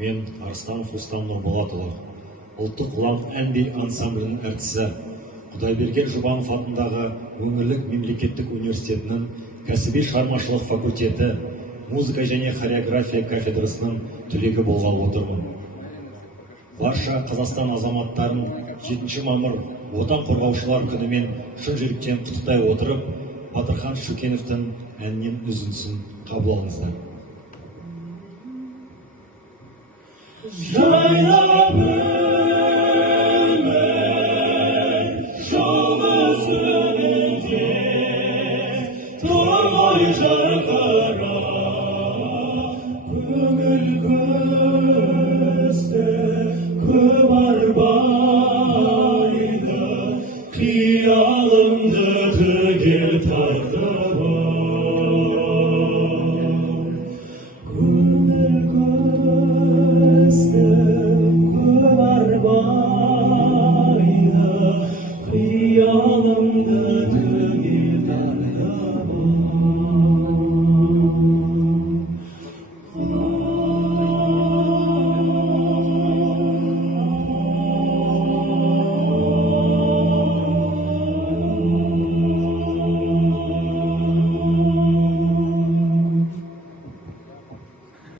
Мен Арыстанов Рустам Нұрболатұлы, ұлттық ұлан ән-би ансамблінің әртісі, Құдайберген Жұбанов атындағы өңірлік мемлекеттік университетінің кәсіби шығармашылық факультеті, музыка және хореография кафедрасының түлегі болғалы отырмын. Барша Қазақстан азаматтарын 7 мамыр отан қорғаушылар күнімен шын жүректен құттықтай отырып, Батырхан Шүкеновтың әнінен үзіндісін қабыл алыңыздар. Жайнап өмір жолымыз önünde, тұрмай жарқырап, көңіл